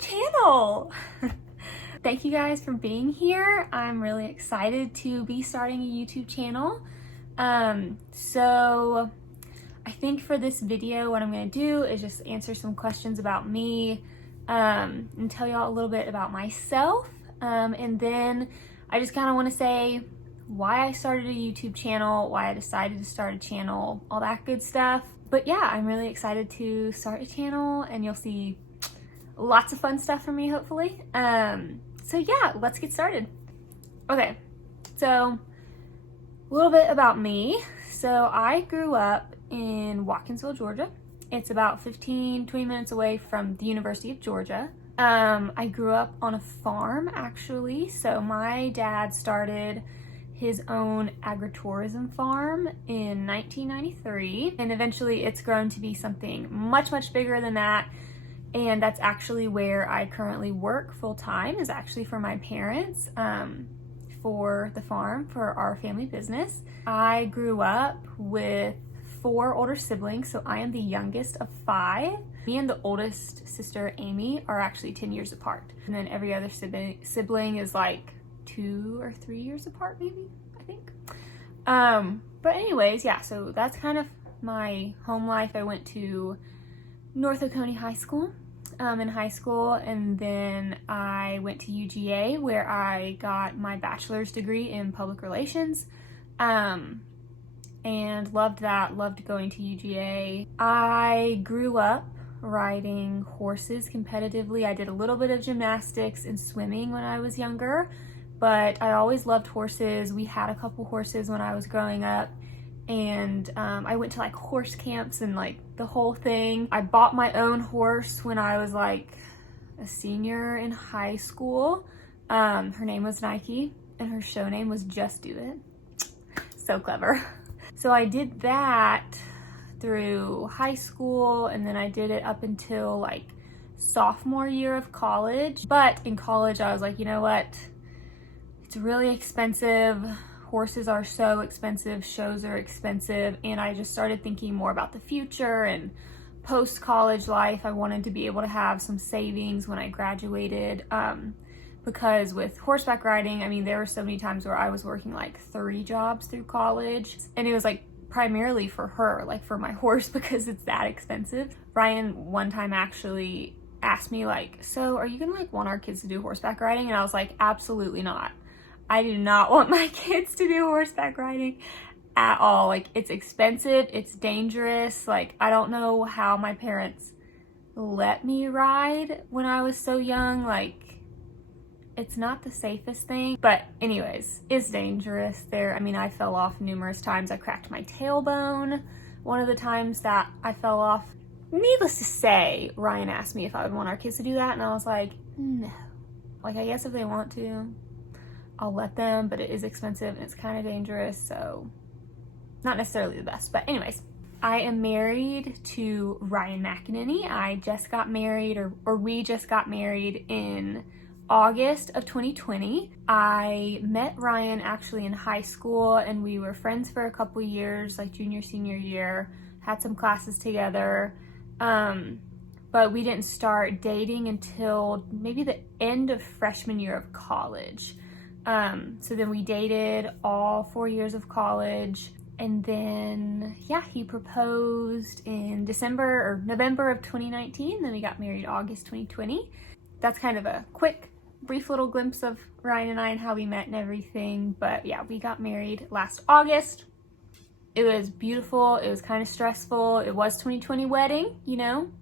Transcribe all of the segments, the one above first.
channel. Thank you guys for being here. I'm really excited to be starting a YouTube channel. So I think for this video, what I'm gonna do is just answer some questions about me and tell y'all a little bit about myself. And then I just kind of want to say why I started a YouTube channel, why I decided to start a channel, all that good stuff. But yeah, I'm really excited to start a channel and you'll see lots of fun stuff from me, hopefully. So yeah, let's get started. Okay, so a little bit about me. So I grew up in Watkinsville, Georgia. It's about 15-20 minutes away from the University of Georgia. I grew up on a farm, actually. So my dad started his own agritourism farm in 1993, and eventually it's grown to be something much, much bigger than that. And that's actually where I currently work full-time, is actually for my parents, for the farm, for our family business. I grew up with 4 older siblings, so I am the youngest of 5. Me and the oldest sister, Amy, are actually 10 years apart. And then every other sibling is like 2 or 3 years apart, maybe, I think. But anyways, yeah, so that's kind of my home life. I went to North Oconee High School in high school, and then I went to UGA where I got my bachelor's degree in public relations, and loved that, loved going to UGA. I grew up riding horses competitively. I did a little bit of gymnastics and swimming when I was younger, but I always loved horses. We had a couple horses when I was growing up, and I went to like horse camps and like the whole thing. I bought my own horse when I was like a senior in high school. Her name was Nike and her show name was Just Do It. So clever. So I did that through high school, and then I did it up until like sophomore year of college. But in college I was like, you know what? It's really expensive. Horses are so expensive, shows are expensive, and I just started thinking more about the future and post-college life. I wanted to be able to have some savings when I graduated, because with horseback riding, I mean, there were so many times where I was working like 3 jobs through college, and it was like primarily for her, like for my horse, because it's that expensive. Ryan one time actually asked me like, so are you gonna like want our kids to do horseback riding? And I was like, absolutely not. I do not want my kids to do horseback riding at all. Like, it's expensive, it's dangerous. Like, I don't know how my parents let me ride when I was so young. Like, it's not the safest thing. But anyways, it's dangerous there. I mean, I fell off numerous times. I cracked my tailbone one of the times that I fell off. Needless to say, Ryan asked me if I would want our kids to do that, and I was like, no. Like, I guess if they want to, I'll let them, but it is expensive and it's kind of dangerous, so not necessarily the best. But anyways, I am married to Ryan McEnany. I just got married, or we just got married in August of 2020. I met Ryan actually in high school, and we were friends for a couple years, like junior, senior year, had some classes together. But we didn't start dating until maybe the end of freshman year of college. So then we dated all 4 years of college, and then yeah, he proposed in November of 2019, then we got married August 2020. That's kind of a quick, brief little glimpse of Ryan and I and how we met and everything. But yeah, we got married last August. It was beautiful, it was kind of stressful. It was 2020 wedding, you know?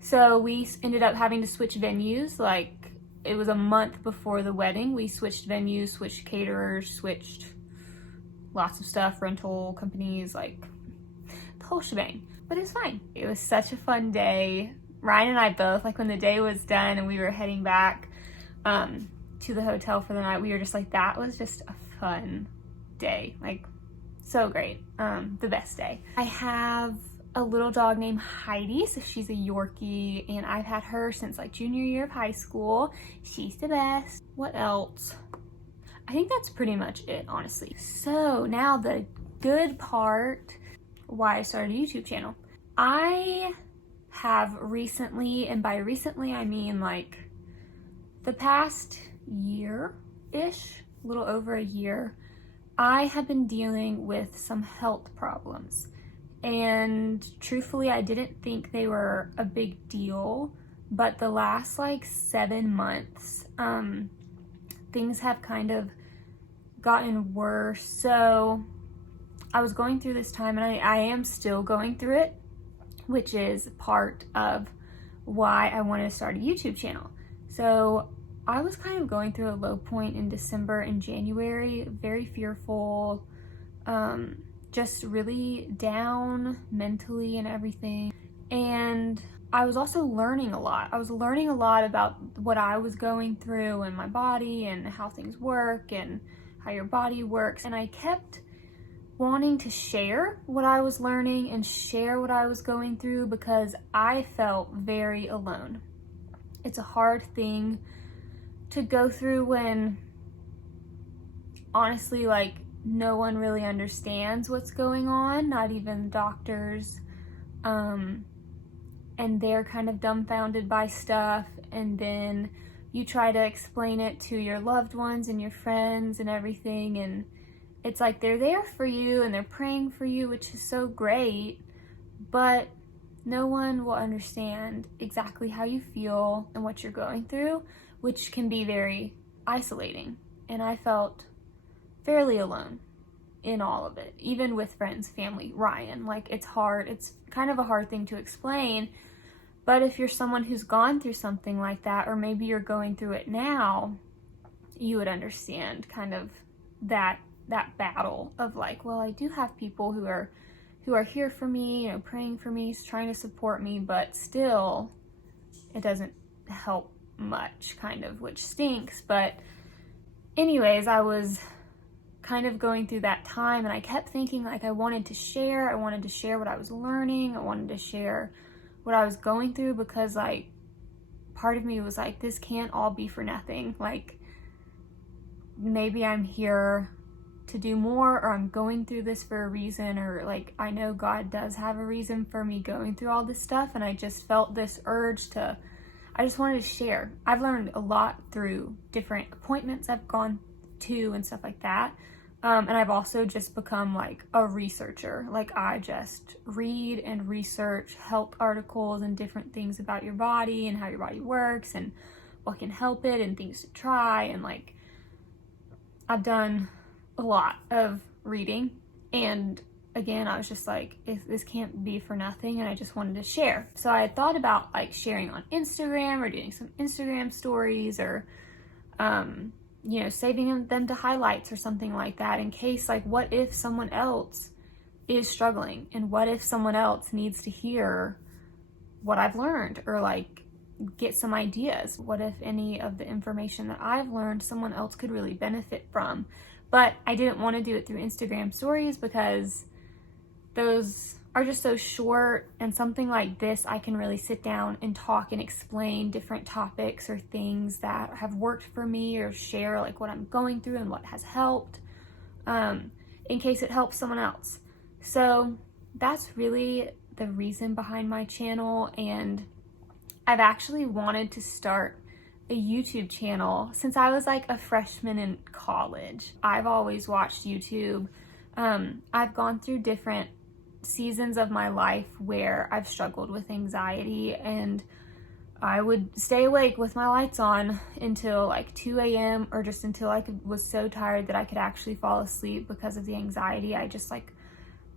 So we ended up having to switch venues. Like, it was a month before the wedding. We switched venues, switched caterers, switched lots of stuff, rental companies, like the whole shebang. But it was fine. It was such a fun day. Ryan and I both, like when the day was done and we were heading back to the hotel for the night, we were just like, that was just a fun day. Like, so great. The best day. I have a little dog named Heidi, so she's a Yorkie, and I've had her since like junior year of high school. She's the best. What else? I think that's pretty much it, honestly. So now the good part, why I started a YouTube channel. I have recently, and by recently I mean like the past year-ish, a little over a year, I have been dealing with some health problems. And truthfully, I didn't think they were a big deal, but the last like 7 months, things have kind of gotten worse. So I was going through this time, and I am still going through it, which is part of why I wanted to start a YouTube channel. So I was kind of going through a low point in December and January, very fearful, just really down mentally and everything. And I was also learning a lot. I was learning a lot about what I was going through and my body and how things work and how your body works. And I kept wanting to share what I was learning and share what I was going through because I felt very alone. It's a hard thing to go through when honestly, like, no one really understands what's going on, not even doctors, and they're kind of dumbfounded by stuff, and then you try to explain it to your loved ones and your friends and everything, and it's like they're there for you and they're praying for you, which is so great, but no one will understand exactly how you feel and what you're going through, which can be very isolating. And I felt fairly alone in all of it, even with friends, family, Ryan. Like, it's hard. It's kind of a hard thing to explain, but if you're someone who's gone through something like that, or maybe you're going through it now, you would understand kind of that battle of like, well, I do have people who are here for me, you know, praying for me, trying to support me, but still it doesn't help much, kind of, which stinks. But anyways, I was kind of going through that time, and I kept thinking, like, I wanted to share what I was learning, I wanted to share what I was going through, because like part of me was like, this can't all be for nothing. Like, maybe I'm here to do more, or I'm going through this for a reason, or like I know God does have a reason for me going through all this stuff. And I just felt this urge to, I just wanted to share. I've learned a lot through different appointments I've gone to and stuff like that. And I've also just become like a researcher. Like, I just read and research health articles and different things about your body and how your body works and what can help it and things to try. And like, I've done a lot of reading, and again, I was just like, this can't be for nothing, and I just wanted to share. So I had thought about like sharing on Instagram or doing some Instagram stories, or you know, saving them to highlights or something like that, in case, like, what if someone else is struggling, and what if someone else needs to hear what I've learned, or like get some ideas. What if any of the information that I've learned someone else could really benefit from? But I didn't want to do it through Instagram stories because those are just so short, and something like this, I can really sit down and talk and explain different topics or things that have worked for me, or share like what I'm going through and what has helped, in case it helps someone else. So that's really the reason behind my channel, and I've actually wanted to start a YouTube channel since I was like a freshman in college. I've always watched YouTube. I've gone through different seasons of my life where I've struggled with anxiety, and I would stay awake with my lights on until like 2 a.m. or just until I was so tired that I could actually fall asleep because of the anxiety. I just like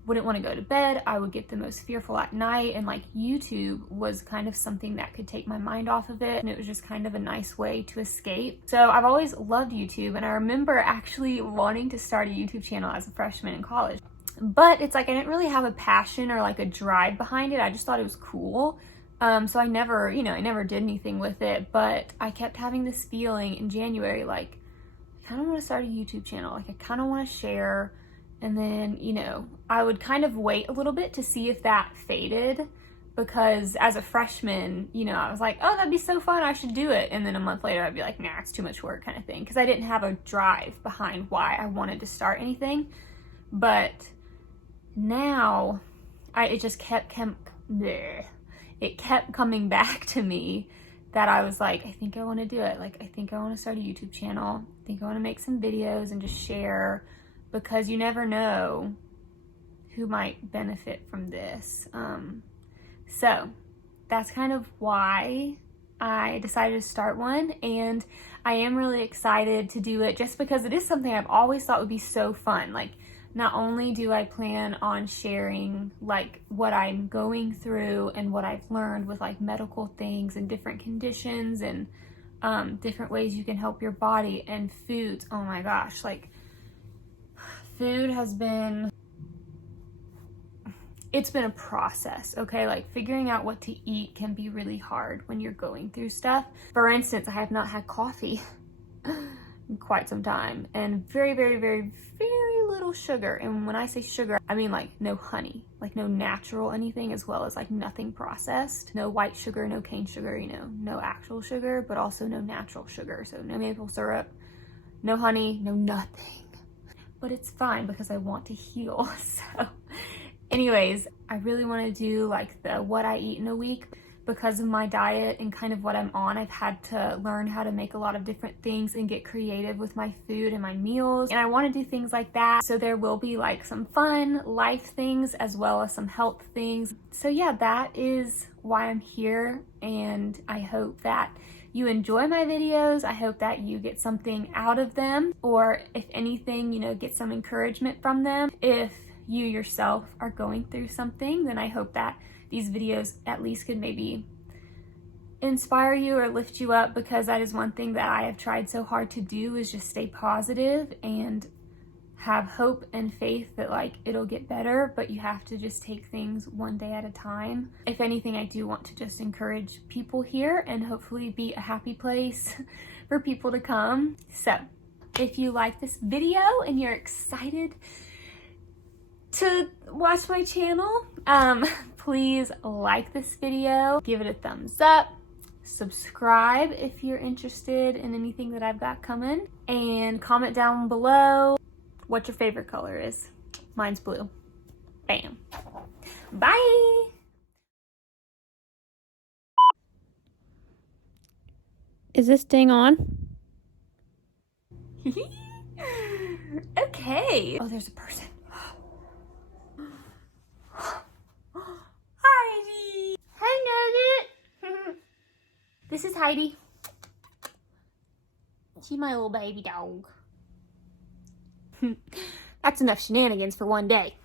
wouldn't want to go to bed. I would get the most fearful at night, and like YouTube was kind of something that could take my mind off of it, and it was just kind of a nice way to escape. So I've always loved YouTube, and I remember actually wanting to start a YouTube channel as a freshman in college. But it's like I didn't really have a passion or like a drive behind it. I just thought it was cool. So I never did anything with it, but I kept having this feeling in January, like, I kind of want to start a YouTube channel. Like, I kind of want to share. And then, you know, I would kind of wait a little bit to see if that faded, because as a freshman, you know, I was like, oh, that'd be so fun, I should do it. And then a month later, I'd be like, nah, it's too much work, kind of thing. Because I didn't have a drive behind why I wanted to start anything. But now, it just kept it kept coming back to me that I was like, I think I want to do it. Like, I think I want to start a YouTube channel. I think I want to make some videos and just share, because you never know who might benefit from this. So that's kind of why I decided to start one, and I am really excited to do it just because it is something I've always thought would be so fun. Like, not only do I plan on sharing like what I'm going through and what I've learned with like medical things and different conditions and different ways you can help your body, and foods. Oh my gosh, like food has been, it's been a process, okay? Like figuring out what to eat can be really hard when you're going through stuff. For instance, I have not had coffee in quite some time, and very, very, very, very little sugar. And when I say sugar, I mean like no honey, like no natural anything, as well as like nothing processed. No white sugar, no cane sugar, you know, no actual sugar, but also no natural sugar. So no maple syrup, no honey, no nothing. But it's fine because I want to heal. So anyways, I really want to do like the what I eat in a week. Because of my diet and kind of what I'm on, I've had to learn how to make a lot of different things and get creative with my food and my meals. And I want to do things like that. So there will be like some fun life things as well as some health things. So yeah, that is why I'm here. And I hope that you enjoy my videos. I hope that you get something out of them, or if anything, you know, get some encouragement from them. If you yourself are going through something, then I hope that these videos at least could maybe inspire you or lift you up, because that is one thing that I have tried so hard to do, is just stay positive and have hope and faith that like it'll get better, but you have to just take things one day at a time. If anything, I do want to just encourage people here and hopefully be a happy place for people to come. So if you like this video and you're excited to watch my channel, please like this video, give it a thumbs up, subscribe if you're interested in anything that I've got coming, and comment down below what your favorite color is. Mine's blue. Bam. Bye. Is this thing on? Okay. Oh, there's a person. Heidi. Hi, Nugget. This is Heidi. She's my little baby dog. That's enough shenanigans for one day.